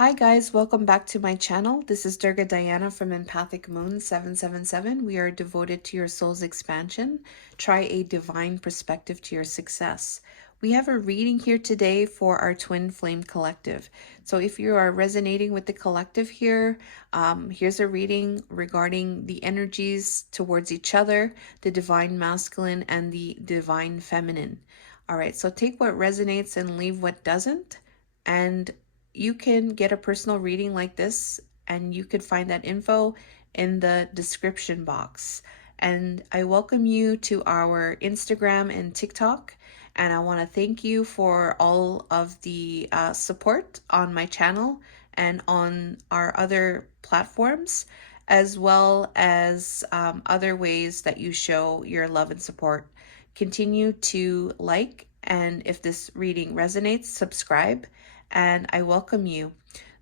Hi guys, welcome back to my channel. This is Durga Diana from Empathic Moon 777. We are devoted to your soul's expansion. Try a divine perspective to your success. We have a reading here today for our Twin Flame Collective. So if you are resonating with the collective here, here's a reading regarding the energies towards each other, the divine masculine and the divine feminine. All right, so take what resonates and leave what doesn't. And you can get a personal reading like this, and you could find that info in the description box. And I welcome you to our Instagram and TikTok. And I want to thank you for all of the support on my channel and on our other platforms, as well as other ways that you show your love and support. Continue to like, and if this reading resonates, subscribe, and I welcome you.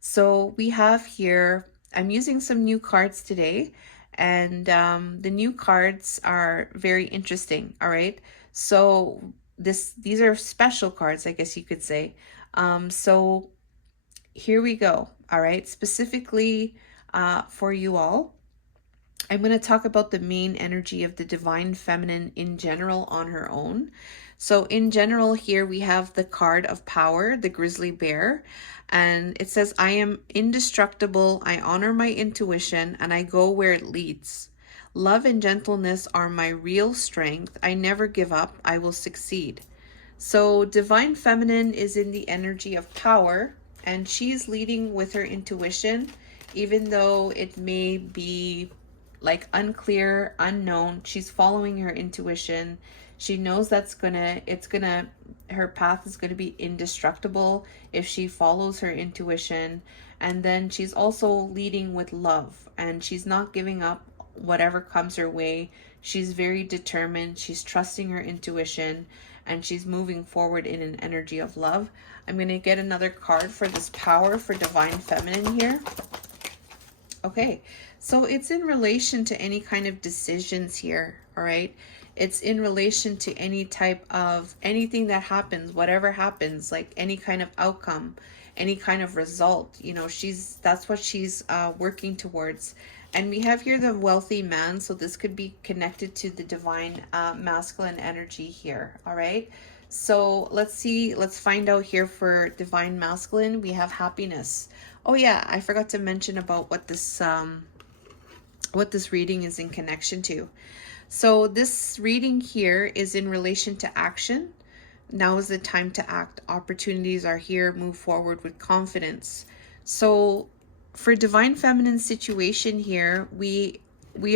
So we have here, I'm using some new cards today, and the new cards are very interesting. All right, so these are special cards, I guess you could say. So here we go. All right, specifically for you all, I'm going to talk about the main energy of the divine feminine in general on her own. So in general here we have the card of power, the grizzly bear, and it says, I am indestructible, I honor my intuition, and I go where it leads. Love and gentleness are my real strength. I never give up. I will succeed. So divine feminine is in the energy of power, and she's leading with her intuition, even though it may be like unclear, unknown. She's following her intuition. She knows her path is gonna be indestructible if she follows her intuition. And then she's also leading with love, and she's not giving up whatever comes her way. She's very determined. She's trusting her intuition, and she's moving forward in an energy of love. I'm going to get another card for this power for divine feminine here. Okay, so it's in relation to any kind of decisions here, all right? It's in relation to any type of anything that happens, whatever happens, like any kind of outcome, any kind of result. You know, that's what she's working towards. And we have here the wealthy man, so this could be connected to the divine masculine energy here, all right? So let's find out here for divine masculine. We have happiness. Oh yeah, I forgot to mention about what this reading is in connection to. So this reading here is in relation to action. Now is the time to act. Opportunities are here. Move forward with confidence. So for divine feminine situation here, we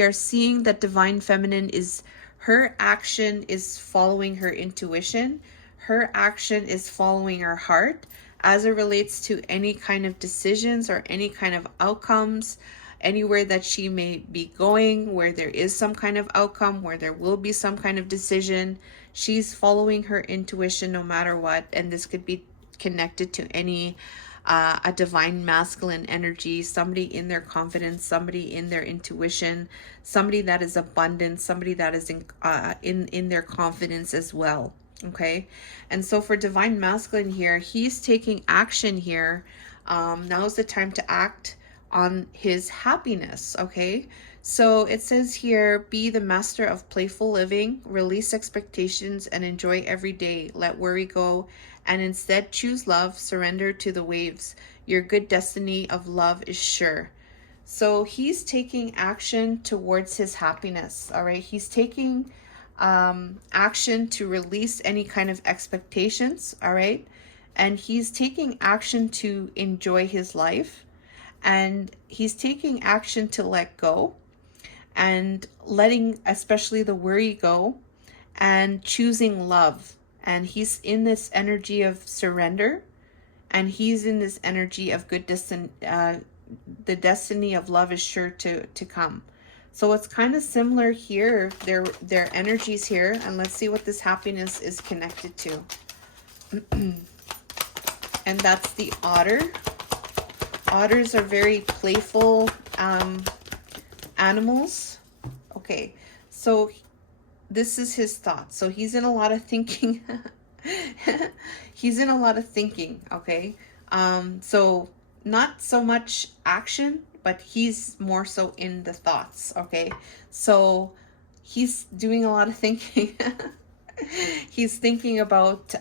are seeing that divine feminine is, her action is following her intuition. Her action is following her heart as it relates to any kind of decisions or any kind of outcomes, anywhere that she may be going, where there is some kind of outcome, where there will be some kind of decision. She's following her intuition no matter what, and this could be connected to any a divine masculine energy, somebody in their confidence, somebody in their intuition, somebody that is abundant, somebody that is in their confidence as well. Okay, and so for divine masculine here, he's taking action here. Now is the time to act on his happiness. Okay, so it says here, be the master of playful living, release expectations, and enjoy every day. Let worry go, and instead choose love. Surrender to the waves. Your good destiny of love is sure. So he's taking action towards his happiness. All right, he's taking action to release any kind of expectations. All right, and he's taking action to enjoy his life, and he's taking action to let go, and letting especially the worry go, and choosing love. And he's in this energy of surrender, and he's in this energy of good destiny. The destiny of love is sure to come. So it's kind of similar here, their energies here, and let's see what this happiness is connected to. And that's the otter. Otters are very playful animals. Okay, so this is his thought. So he's in a lot of thinking. He's in a lot of thinking. Okay, so not so much action, but he's more so in the thoughts. Okay, so he's doing a lot of thinking. He's thinking about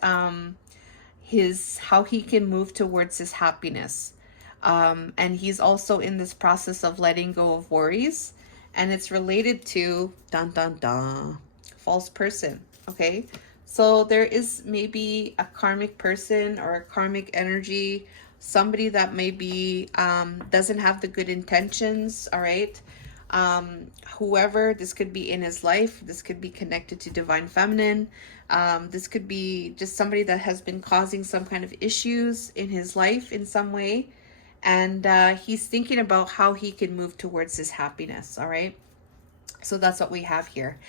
his how he can move towards his happiness. And he's also in this process of letting go of worries, and it's related to dun dun dun false person. Okay, so there is maybe a karmic person or a karmic energy, somebody that maybe doesn't have the good intentions. All right, whoever this could be in his life, this could be connected to divine feminine, this could be just somebody that has been causing some kind of issues in his life in some way, and he's thinking about how he can move towards his happiness. All right, so that's what we have here.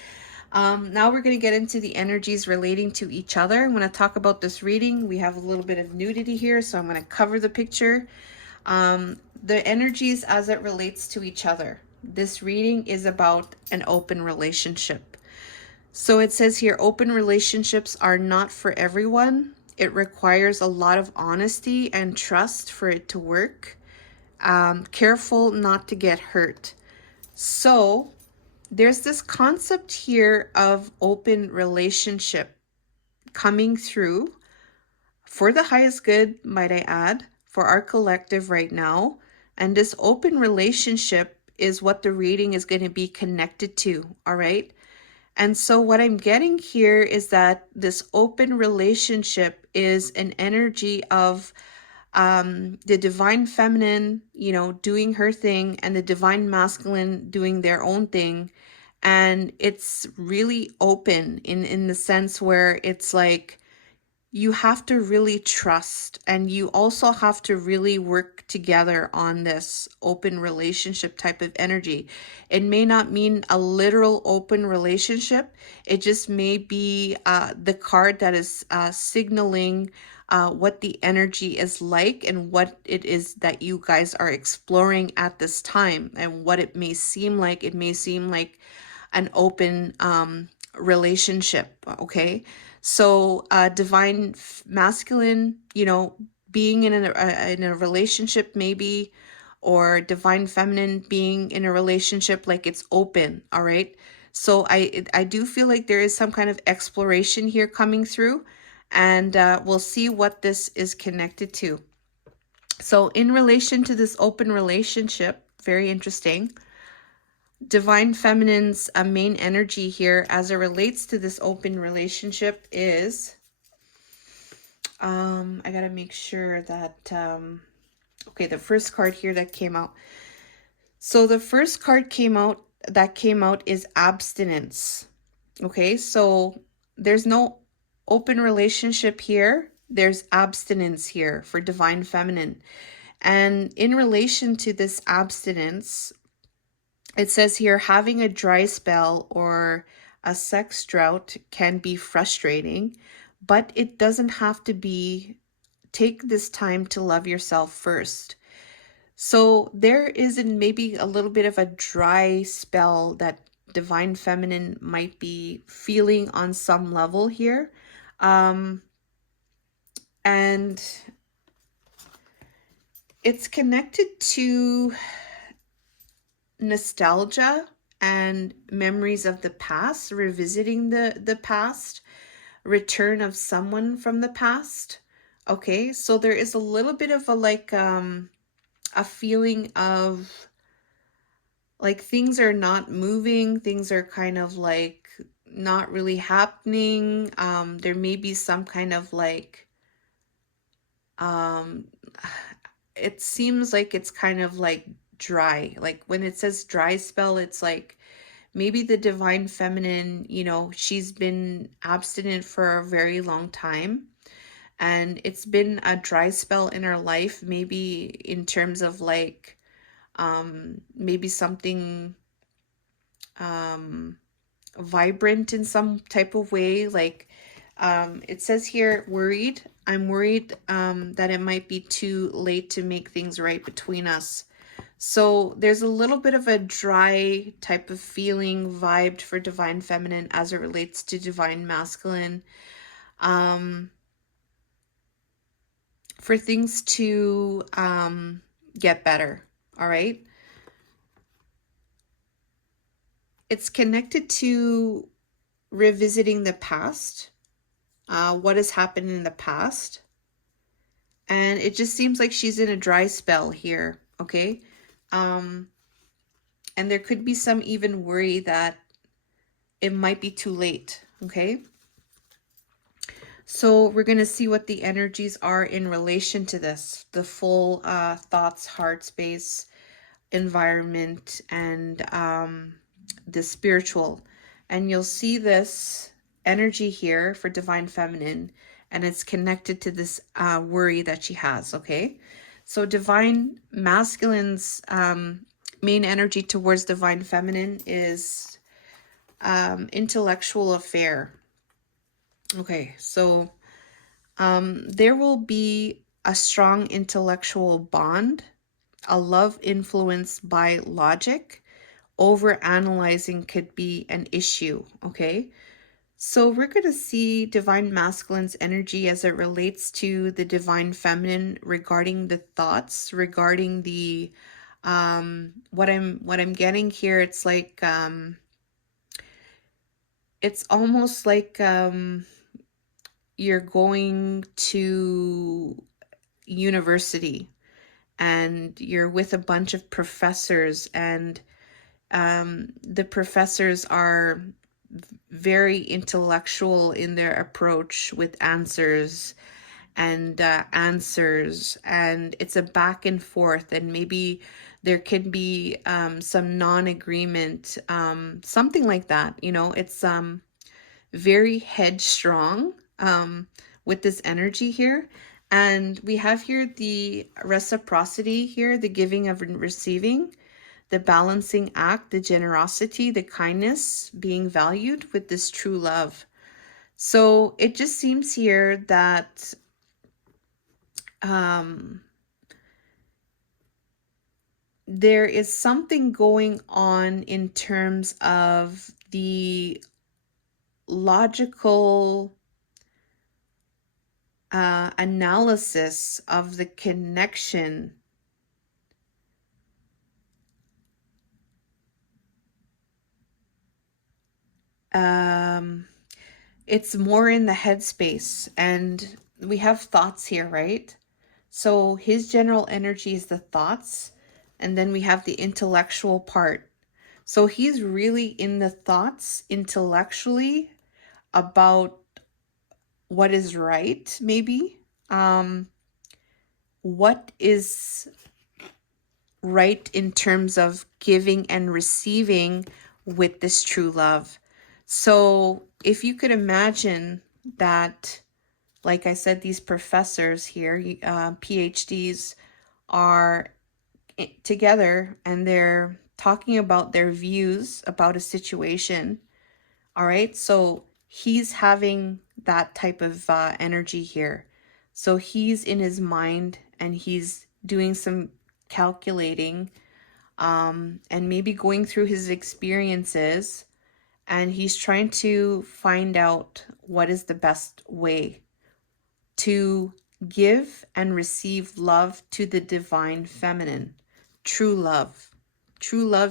Now we're going to get into the energies relating to each other. I'm going to talk about this reading. We have a little bit of nudity here, so I'm going to cover the picture. The energies as it relates to each other. This reading is about an open relationship. So it says here, open relationships are not for everyone. It requires a lot of honesty and trust for it to work. Careful not to get hurt. So there's this concept here of open relationship coming through for the highest good, might I add, for our collective right now. And this open relationship is what the reading is going to be connected to, all right? And so what I'm getting here is that this open relationship is an energy of the divine feminine, you know, doing her thing, and the divine masculine doing their own thing. And it's really open in the sense where it's like, you have to really trust, and you also have to really work together on this open relationship type of energy. It may not mean a literal open relationship. It just may be the card that is signaling what the energy is like and what it is that you guys are exploring at this time, and what it may seem like. It may seem like an open relationship. Okay, so divine masculine, you know, being in a relationship maybe, or divine feminine being in a relationship, like it's open. All right, so I do feel like there is some kind of exploration here coming through, and we'll see what this is connected to. So in relation to this open relationship, very interesting. Divine feminine's main energy here as it relates to this open relationship is, I gotta make sure that, okay, the first card here that came out. So the first card that came out is abstinence. Okay, so there's no open relationship here. There's abstinence here for divine feminine. And in relation to this abstinence, it says here, having a dry spell or a sex drought can be frustrating, but it doesn't have to be. Take this time to love yourself first. So there is maybe a little bit of a dry spell that divine feminine might be feeling on some level here. And it's connected to nostalgia and memories of the past, revisiting the past, return of someone from the past. Okay, so there is a little bit of a feeling of like things are not moving, things are kind of like not really happening. There may be some kind of like um it seems like it's kind of like dry. Like when it says dry spell, it's like maybe the divine feminine, you know, she's been abstinent for a very long time, and it's been a dry spell in her life, maybe in terms of like maybe something vibrant in some type of way. Like it says here, worried. I'm worried that it might be too late to make things right between us. So there's a little bit of a dry type of feeling vibed for divine feminine as it relates to divine masculine. for things to get better. All right. It's connected to revisiting the past, what has happened in the past. And it just seems like she's in a dry spell here. Okay. And there could be some even worry that it might be too late. Okay. So we're going to see what the energies are in relation to this, the full thoughts, heart space, environment, and the spiritual. And you'll see this energy here for divine feminine, and it's connected to this worry that she has. Okay. So divine masculine's main energy towards divine feminine is intellectual affair. Okay, so there will be a strong intellectual bond, a love influenced by logic. Over analyzing could be an issue. Okay, so we're going to see divine masculine's energy as it relates to the divine feminine regarding the thoughts, regarding the what I'm getting here. It's like it's almost like you're going to university and you're with a bunch of professors, and the professors are very intellectual in their approach with answers, and it's a back and forth, and maybe there can be some non-agreement, something like that. It's very headstrong with this energy here. And we have here the reciprocity here, the giving of and receiving, the balancing act, the generosity, the kindness being valued with this true love. So it just seems here that there is something going on in terms of the logical analysis of the connection it's more in the headspace, and we have thoughts here, right? So his general energy is the thoughts, and then we have the intellectual part. So he's really in the thoughts intellectually about what is right, maybe. What is right in terms of giving and receiving with this true love. So if you could imagine that, like I said, these professors here, PhDs, are together and they're talking about their views about a situation. All right. So he's having that type of energy here. So he's in his mind and he's doing some calculating and maybe going through his experiences, and he's trying to find out what is the best way to give and receive love to the divine feminine. True love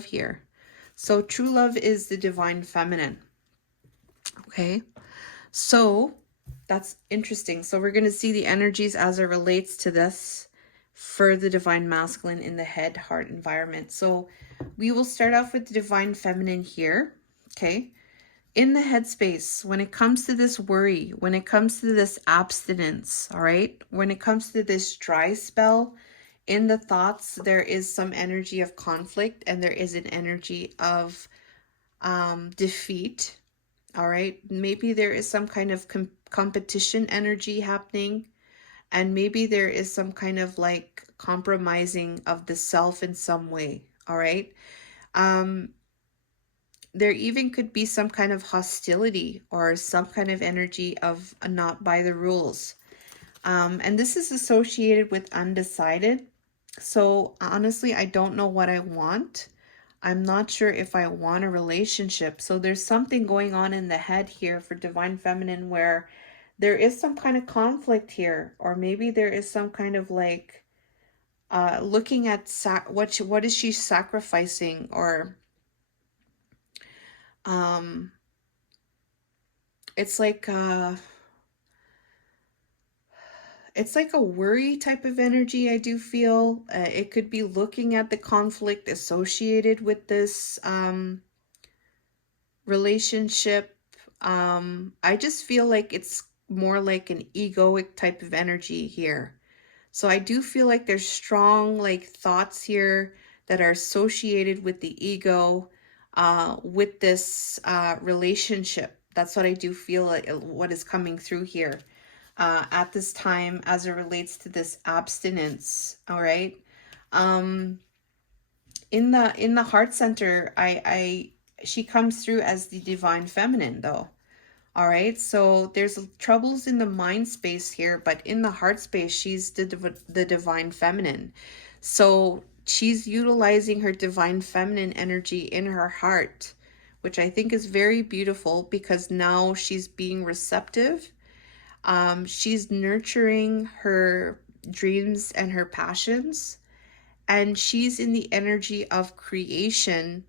here. So true love is the divine feminine. Okay, so that's interesting. So we're going to see the energies as it relates to this for the divine masculine in the head heart environment. So we will start off with the divine feminine here. Okay, in the headspace, when it comes to this worry, when it comes to this abstinence, all right, when it comes to this dry spell, in the thoughts, there is some energy of conflict and there is an energy of defeat. All right, maybe there is some kind of competition energy happening, and maybe there is some kind of like compromising of the self in some way. All right. There even could be some kind of hostility or some kind of energy of not by the rules. And this is associated with undecided. So honestly, I don't know what I want. I'm not sure if I want a relationship. So there's something going on in the head here for divine feminine where there is some kind of conflict here, or maybe there is some kind of like looking at what is she sacrificing, or it's like it's like a worry type of energy, I do feel. It could be looking at the conflict associated with this relationship. I just feel like it's more like an egoic type of energy here. So I do feel like there's strong like thoughts here that are associated with the ego with this relationship. That's what I do feel like what is coming through here at this time as it relates to this abstinence. All right. In the heart center, she comes through as the divine feminine though. All right, so there's troubles in the mind space here, but in the heart space, she's the divine feminine. So she's utilizing her divine feminine energy in her heart, which I think is very beautiful because now she's being receptive. She's nurturing her dreams and her passions, and she's in the energy of creation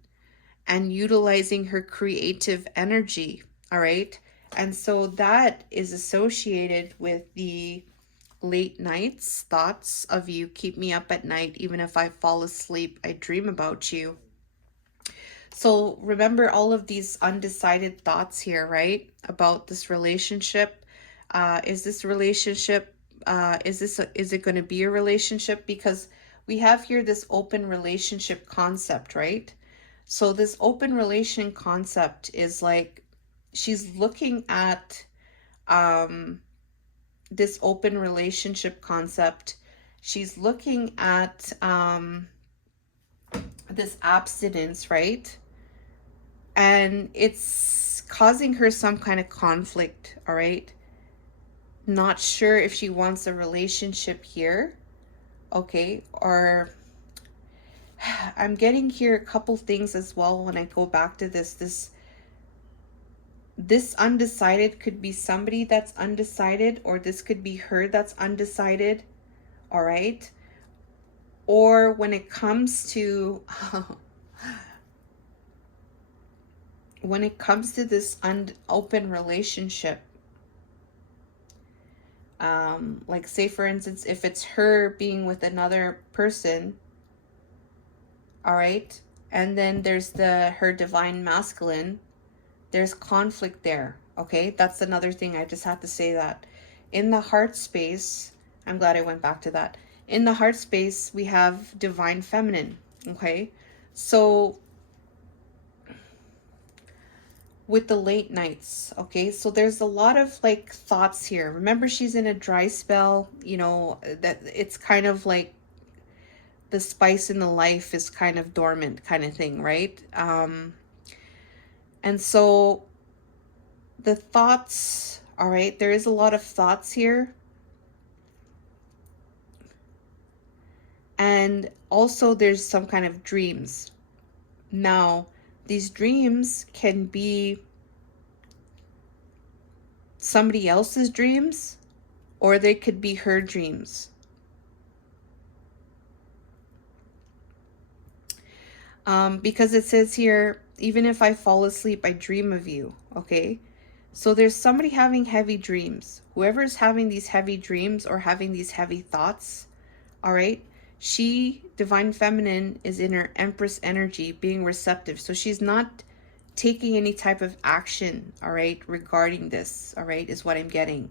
and utilizing her creative energy. All right. And so that is associated with the late nights, thoughts of you keep me up at night. Even if I fall asleep, I dream about you. So remember all of these undecided thoughts here, right? About this relationship. Is this relationship, is it going to be a relationship? Because we have here this open relationship concept, right? So this open relation concept is like, she's looking at this open relationship concept. She's looking at this abstinence, right? And it's causing her some kind of conflict, all right? Not sure if she wants a relationship here, okay? Or I'm getting here a couple things as well when I go back to this undecided could be somebody that's undecided, or this could be her that's undecided, all right? Or when it comes to when it comes to this open relationship, like say for instance, if it's her being with another person, all right, and then there's her divine masculine, there's conflict there, okay? That's another thing. I just had to say that. In the heart space, I'm glad I went back to that. In the heart space, we have divine feminine, okay? So with the late nights, okay? So there's a lot of like thoughts here. Remember, she's in a dry spell, you know, that it's kind of like the spice in the life is kind of dormant kind of thing, right? And so the thoughts, all right, there is a lot of thoughts here. And also there's some kind of dreams. Now, these dreams can be somebody else's dreams, or they could be her dreams. Because it says here, even if I fall asleep, I dream of you, okay? So there's somebody having heavy dreams. Whoever's having these heavy dreams or having these heavy thoughts, all right? She, divine feminine, is in her empress energy, being receptive. So she's not taking any type of action, all right, regarding this, all right, is what I'm getting.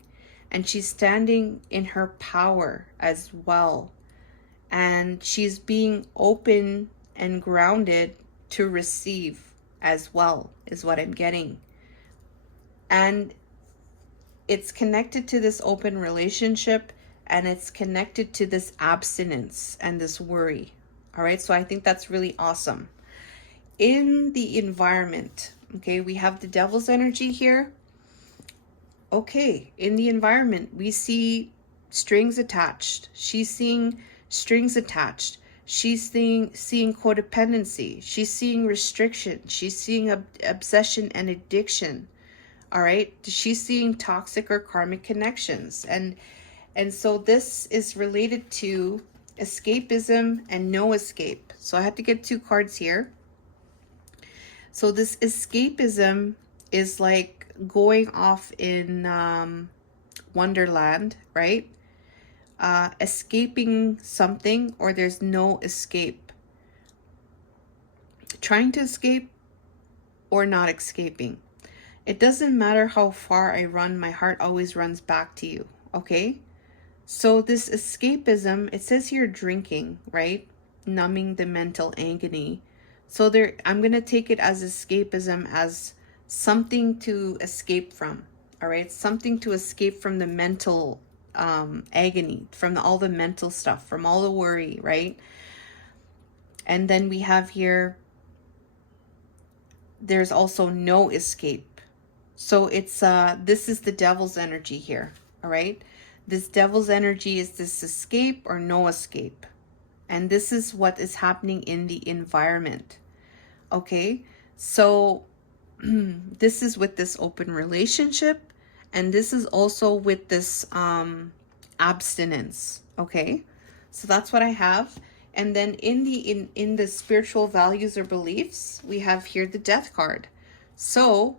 And she's standing in her power as well. And she's being open and grounded to receive as well, is what I'm getting. And it's connected to this open relationship, and it's connected to this abstinence and this worry. All right, so I think that's really awesome. In the environment, okay, we have the devil's energy here. Okay, in the environment, we see strings attached. She's seeing strings attached. She's seeing codependency. She's seeing restriction. She's seeing obsession and addiction. All right. She's seeing toxic or karmic connections. And so this is related to escapism and no escape. So I had to get 2 cards here. So this escapism is like going off in Wonderland, right? Escaping something, or there's no escape. Trying to escape or not escaping. It doesn't matter how far I run, my heart always runs back to you, okay? So this escapism, it says here drinking, right? Numbing the mental agony. So there, I'm going to take it as escapism, as something to escape from, all right? Something to escape from the mental agony, from all the mental stuff, from all the worry, right? And then we have here, there's also no escape. So it's, this is the devil's energy here, all right? This devil's energy is this escape or no escape. And this is what is happening in the environment. Okay, so this is with this open relationship, and this is also with this abstinence. Okay, so that's what I have. And then in the spiritual values or beliefs, we have here the death card. So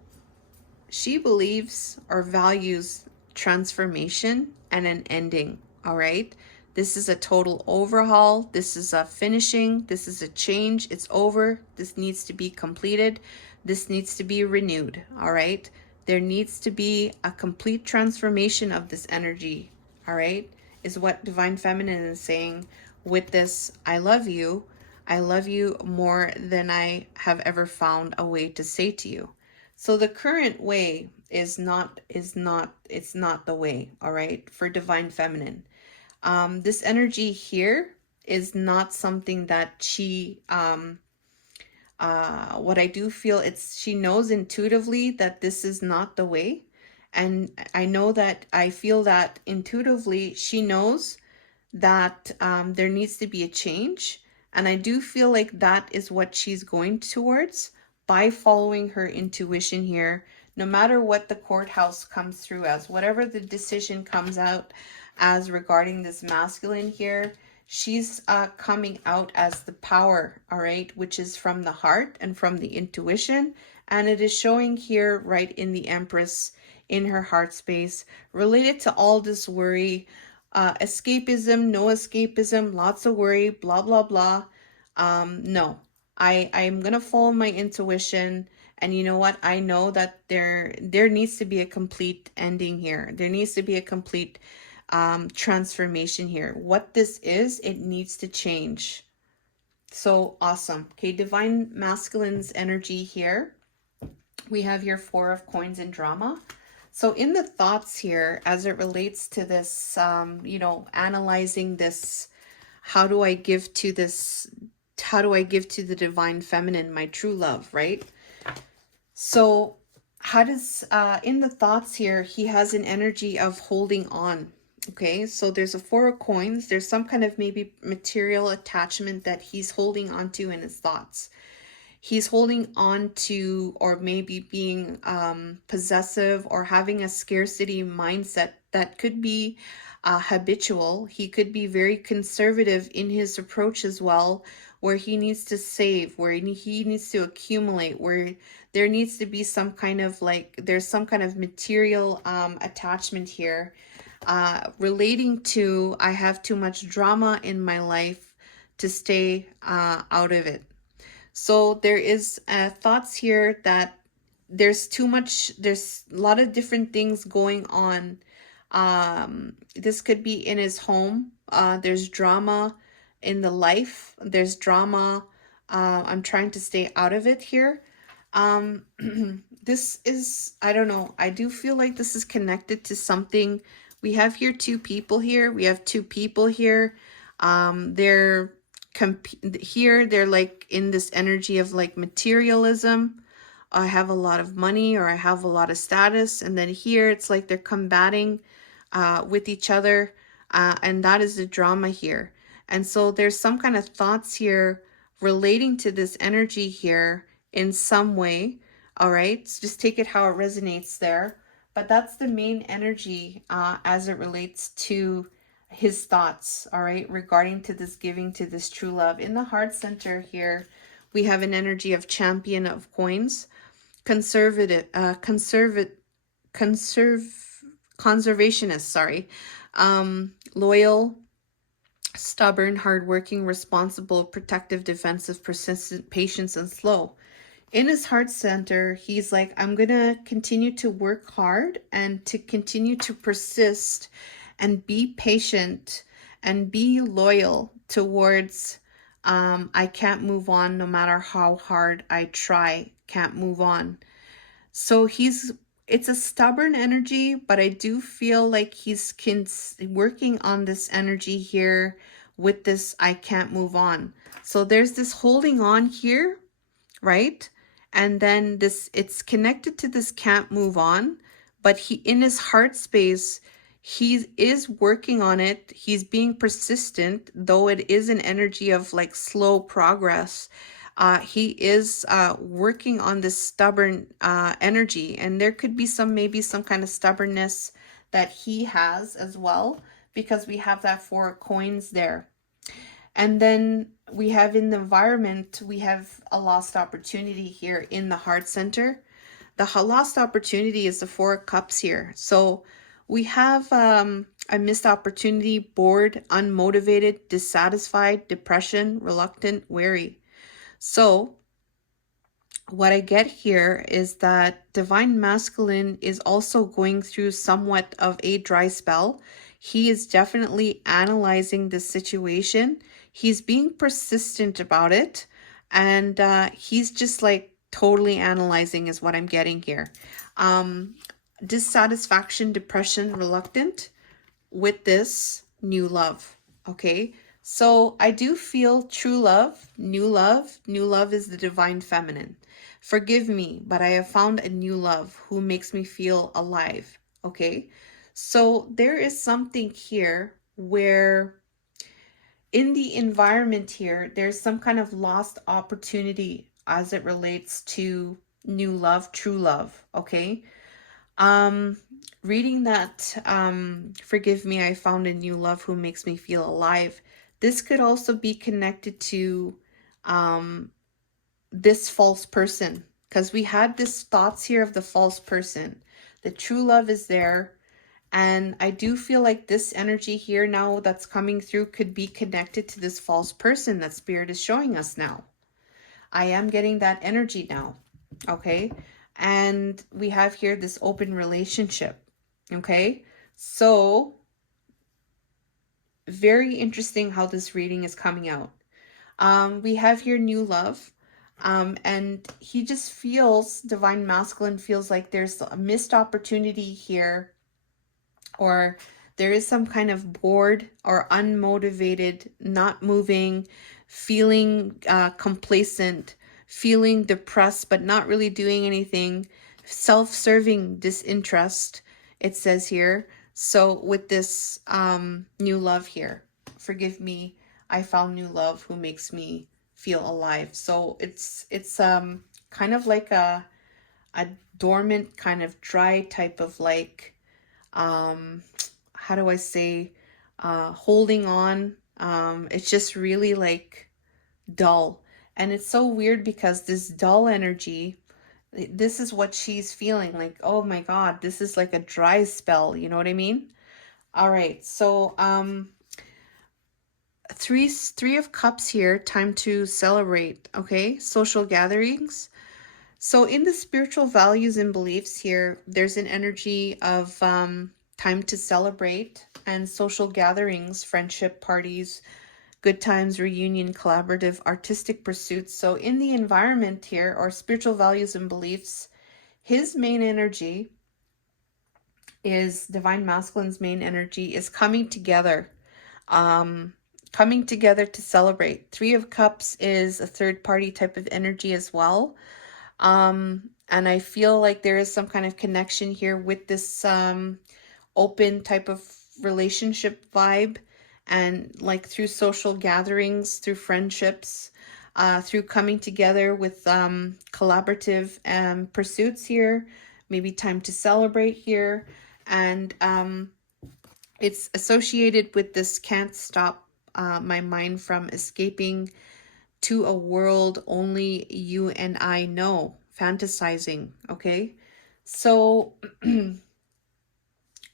she believes or values transformation and an ending. All right, this is a total overhaul. This is a finishing. This is a change. It's over. This needs to be completed. This needs to be renewed. All right, there needs to be a complete transformation of this energy. All right, is what Divine Feminine is saying with this. I love you. I love you more than I have ever found a way to say to you. So the current way it's not the way, all right, for Divine Feminine. This energy here is not something that she, what I do feel, it's, she knows intuitively that this is not the way. And I know that, I feel that intuitively she knows that there needs to be a change. And I do feel like that is what she's going towards by following her intuition here, no matter what the courthouse comes through as, whatever the decision comes out as regarding this masculine here, she's coming out as the power, all right, which is from the heart and from the intuition. And it is showing here right in the Empress, in her heart space, related to all this worry, escapism, no escapism, lots of worry, blah, blah, blah. No, I'm going to follow my intuition. And you know what? I know that there needs to be a complete ending here. There needs to be a complete transformation here. What this is, it needs to change. So awesome. Okay, Divine Masculine's energy here. We have here 4 of Coins and drama. So in the thoughts here, as it relates to this, you know, analyzing this, how do I give to this, how do I give to the Divine Feminine, my true love, right? So how does, in the thoughts here, he has an energy of holding on. Okay, so there's a 4 of Coins. There's some kind of maybe material attachment that he's holding on to in his thoughts. He's holding on to, or maybe being possessive or having a scarcity mindset that could be habitual. He could be very conservative in his approach as well, where he needs to save, where he needs to accumulate, where there needs to be some kind of like, there's some kind of material attachment here relating to, I have too much drama in my life to stay out of it. So there is thoughts here that there's too much, there's a lot of different things going on. This could be in his home. There's drama in the life. There's drama. I'm trying to stay out of it here. This is, I don't know. I do feel like this is connected to something. We have here 2 people here. We have 2 people here. They're here, they're like in this energy of like materialism. I have a lot of money, or I have a lot of status. And then here it's like they're combating with each other, and that is the drama here. And so there's some kind of thoughts here relating to this energy here in some way. All right, so just take it how it resonates there. But that's the main energy as it relates to his thoughts, all right, regarding to this giving to this true love. In the heart center here, we have an energy of champion of coins, conservative, conservationist, sorry, loyal, stubborn, hardworking, responsible, protective, defensive, persistent, patience, and slow. In his heart center, he's like, I'm going to continue to work hard and to continue to persist and be patient and be loyal towards I can't move on no matter how hard I try, can't move on. So it's a stubborn energy, but I do feel like he's working on this energy here with this I can't move on. So there's this holding on here, right? And then it's connected to this can't move on, but he, in his heart space, he is working on it. He's being persistent, though it is an energy of like slow progress. He is working on this stubborn energy, and there could be maybe some kind of stubbornness that he has as well, because we have that 4 of coins there. And then we have in the environment, we have a lost opportunity here in the heart center. The lost opportunity is the 4 of cups here. So we have a missed opportunity, bored, unmotivated, dissatisfied, depression, reluctant, weary. So what I get here is that divine masculine is also going through somewhat of a dry spell. He is definitely analyzing the situation. He's being persistent about it. And he's just like totally analyzing is what I'm getting here. Dissatisfaction, depression, reluctant with this new love. Okay. So I do feel true love, new love. New love is the divine feminine. Forgive me, but I have found a new love who makes me feel alive. Okay. So there is something here where in the environment here, there's some kind of lost opportunity as it relates to new love, true love. Okay. Reading that, forgive me, I found a new love who makes me feel alive. This could also be connected to this false person, because we had this thoughts here of the false person. The true love is there. And I do feel like this energy here now that's coming through could be connected to this false person that Spirit is showing us now. I am getting that energy now. Okay. And we have here this open relationship. Okay. So very interesting how this reading is coming out. We have here new love. And he just feels, divine masculine feels like there's a missed opportunity here, or there is some kind of bored or unmotivated, not moving, feeling complacent, feeling depressed, but not really doing anything, self-serving disinterest, it says here. So with this new love here, forgive me, I found new love who makes me feel alive. So it's kind of like a dormant, kind of dry type of like, how do I say, holding on. It's just really like dull. And it's so weird because this dull energy, this is what she's feeling like, oh my God, this is like a dry spell. You know what I mean? All right. So, three of cups here, time to celebrate. Okay. Social gatherings. So in the spiritual values and beliefs here, there's an energy of time to celebrate and social gatherings, friendship parties, good times, reunion, collaborative, artistic pursuits. So in the environment here, or spiritual values and beliefs, his main energy is, divine masculine's main energy is coming together. Coming together to celebrate. 3 of Cups is a third party type of energy as well. And I feel like there is some kind of connection here with this open type of relationship vibe, and like through social gatherings, through friendships. through coming together with collaborative pursuits here, maybe time to celebrate here. And it's associated with this can't stop my mind from escaping to a world only you and I know, fantasizing, okay? So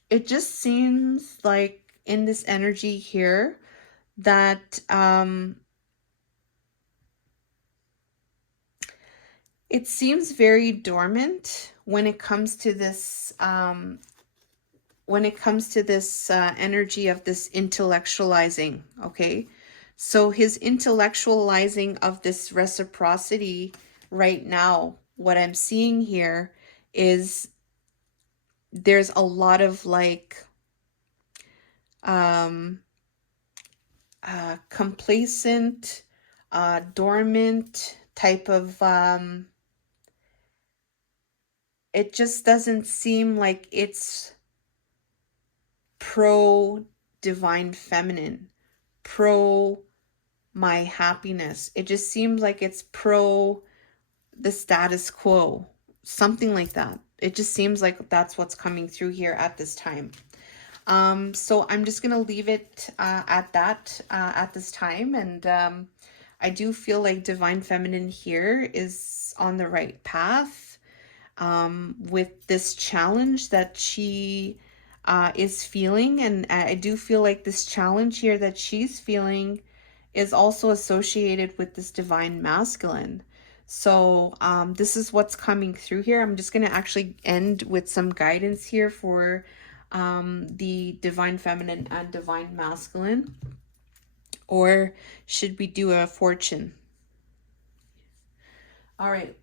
it just seems like in this energy here that it seems very dormant when it comes to this energy of this intellectualizing, okay? So his intellectualizing of this reciprocity right now, what I'm seeing here is there's a lot of like complacent, dormant type of it just doesn't seem like it's pro divine feminine, pro my happiness. It just seems like it's pro the status quo, something like that. It just seems like that's what's coming through here at this time. So I'm just gonna leave it at that at this time, and I do feel like divine feminine here is on the right path with this challenge that she is feeling, and I do feel like this challenge here that she's feeling is also associated with this divine masculine. So this is what's coming through here. I'm just going to actually end with some guidance here for the divine feminine and divine masculine. Or should we do a fortune? All right.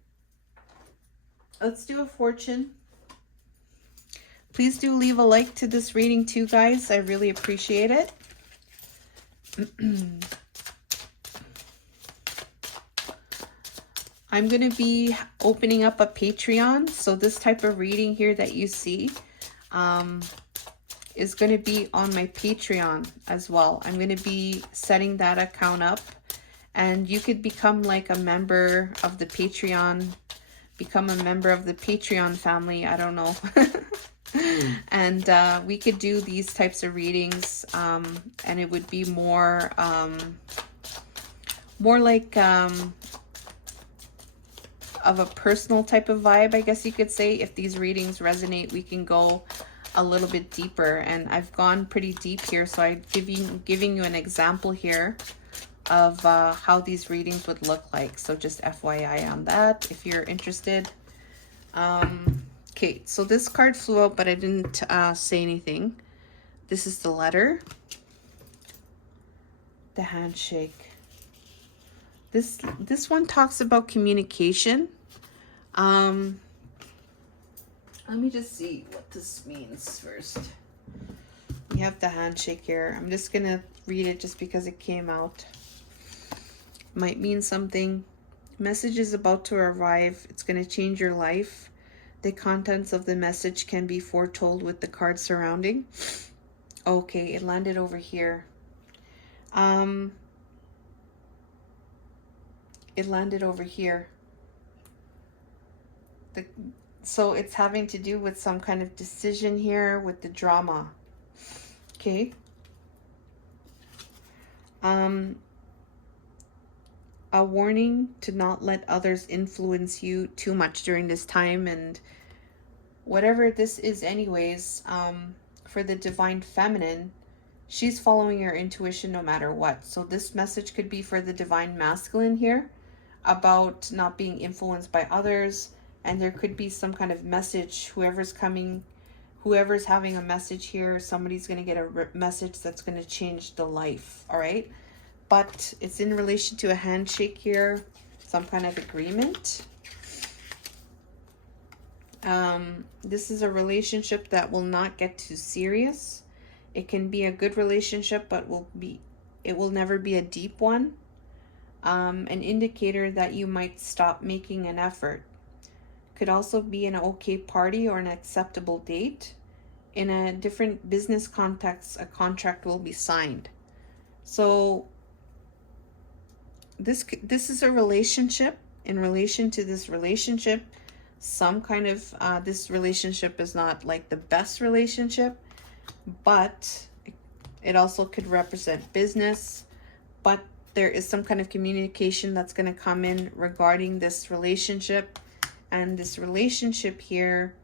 Let's do a fortune. Please do leave a like to this reading too, guys. I really appreciate it. I'm going to be opening up a Patreon. So this type of reading here that you see is going to be on my Patreon as well. I'm going to be setting that account up. And you could become like a member of the Patreon, become a member of the Patreon family. I don't know. And we could do these types of readings, and it would be more like of a personal type of vibe, I guess you could say. If these readings resonate, we can go a little bit deeper, and I've gone pretty deep here, so I'm giving you an example here of how these readings would look like. So just FYI on that if you're interested. Okay, so this card flew out, but I didn't say anything. This is the letter, the handshake. This one talks about communication. Let me just see what this means first. We have the handshake here. I'm just gonna read it just because it came out. Might mean something. Message is about to arrive. It's gonna change your life. The contents of the message can be foretold with the card surrounding. Okay, it landed over here. It landed over here. So it's having to do with some kind of decision here with the drama. Okay. A warning to not let others influence you too much during this time, and whatever this is anyways, for the divine feminine, she's following her intuition no matter what. So this message could be for the divine masculine here about not being influenced by others, and there could be some kind of message. Whoever's having a message here, somebody's going to get a message that's going to change the life. All right, but it's in relation to a handshake here, some kind of agreement. This is a relationship that will not get too serious. It can be a good relationship, but it will never be a deep one. An indicator that you might stop making an effort. Could also be an okay party or an acceptable date. In a different business context, a contract will be signed. So this is a relationship. In relation to this relationship, some kind of this relationship is not like the best relationship, but it also could represent business. But there is some kind of communication that's going to come in regarding this relationship, and this relationship here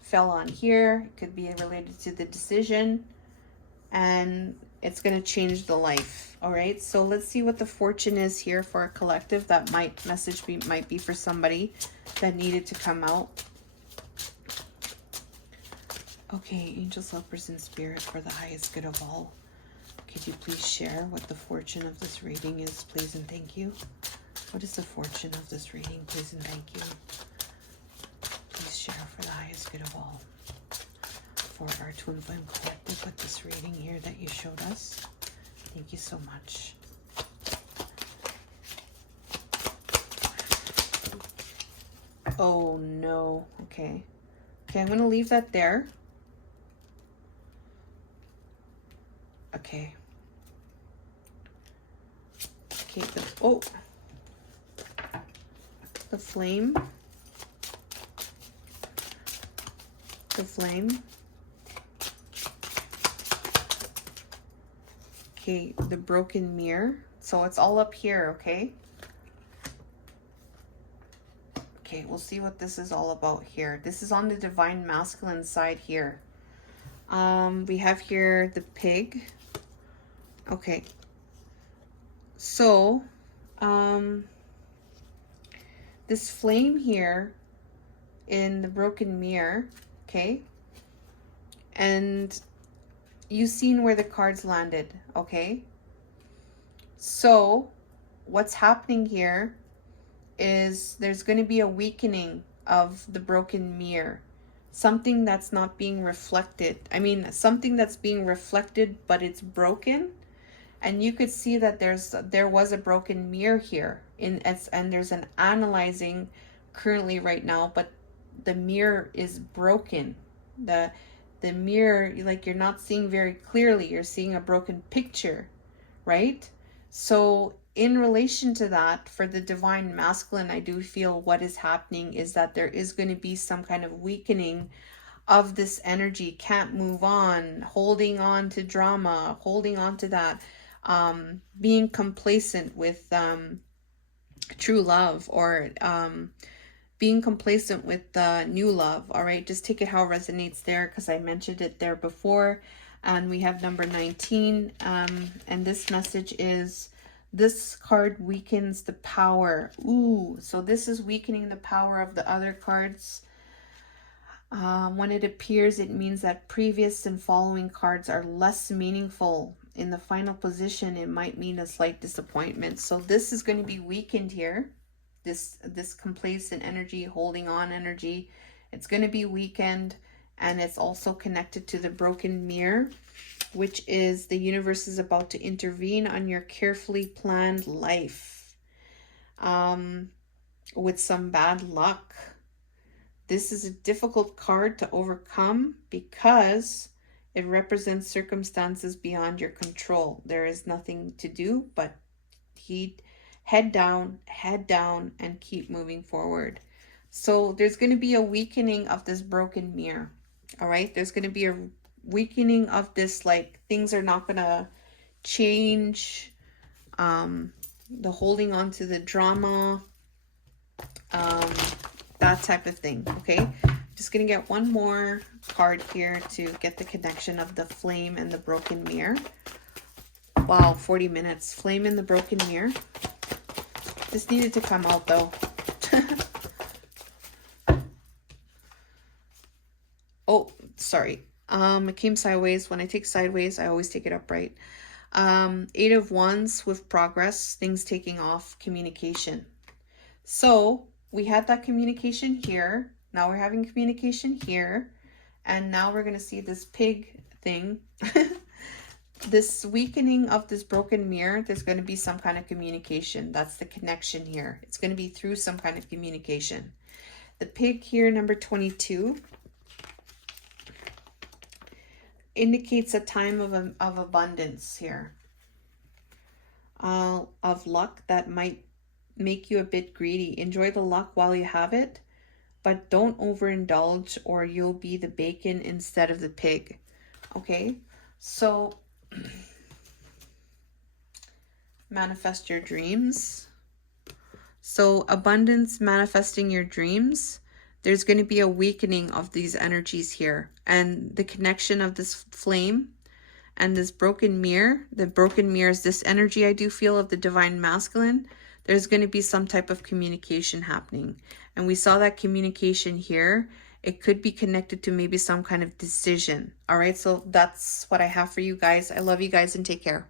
fell on here. It could be related to the decision, and it's going to change the life. All right, so let's see what the fortune is here for a collective. That might be for somebody that needed to come out. Okay, angels, helpers, and spirit, for the highest good of all, could you please share what the fortune of this reading is, please, and thank you. What is the fortune of this reading, please, and thank you. Please share for the highest good of all, for our Twin Flame Collective, with this reading here that you showed us. Thank you so much. Oh no. Okay, I'm going to leave that there. Okay, the flame. Okay, the broken mirror. So it's all up here, okay? Okay, we'll see what this is all about here. This is on the divine masculine side here. We have here the pig. Okay. So, this flame here in the broken mirror, okay? And you've seen where the cards landed, okay? So what's happening here is there's going to be a weakening of the broken mirror. Something that's not being reflected. I mean, something that's being reflected, but it's broken. And you could see that there was a broken mirror here, and there's an analyzing currently right now, but the mirror is broken. The mirror, like, you're not seeing very clearly. You're seeing a broken picture, right? So in relation to that, for the divine masculine, I do feel what is happening is that there is going to be some kind of weakening of this energy. Can't move on, holding on to drama, holding on to that, being complacent with true love, or being complacent with new love. All right, just take it how it resonates there, because I mentioned it there before. And we have number 19, and this message is, this card weakens the power. Ooh, so this is weakening the power of the other cards. When it appears, it means that previous and following cards are less meaningful. In the final position, it might mean a slight disappointment. So this is going to be weakened here. This complacent energy, holding on energy, it's going to be weakened. And it's also connected to the broken mirror, which is the universe is about to intervene on your carefully planned life with some bad luck. This is a difficult card to overcome because it represents circumstances beyond your control. There is nothing to do but head down, and keep moving forward. So there's going to be a weakening of this broken mirror. All right, there's going to be a weakening of this, like, things are not going to change. The holding on to the drama, that type of thing. Okay, just gonna get one more card here to get the connection of the flame and the broken mirror. Wow, 40 minutes. Flame in the broken mirror. This needed to come out though. Oh, sorry. It came sideways. When I take sideways, I always take it upright. 8 of Wands with progress, things taking off, communication. So we had that communication here. Now we're having communication here. And now we're going to see this pig thing. This weakening of this broken mirror, there's going to be some kind of communication. That's the connection here. It's going to be through some kind of communication. The pig here, number 22, indicates a time of abundance here. Of of luck that might make you a bit greedy. Enjoy the luck while you have it, but don't overindulge or you'll be the bacon instead of the pig. Okay, so manifest your dreams. So abundance, manifesting your dreams. There's going to be a weakening of these energies here, and the connection of this flame and this broken mirror. The broken mirror is this energy I do feel of the divine masculine. There's going to be some type of communication happening, and we saw that communication here. It could be connected to maybe some kind of decision. All right, so that's what I have for you guys. I love you guys and take care.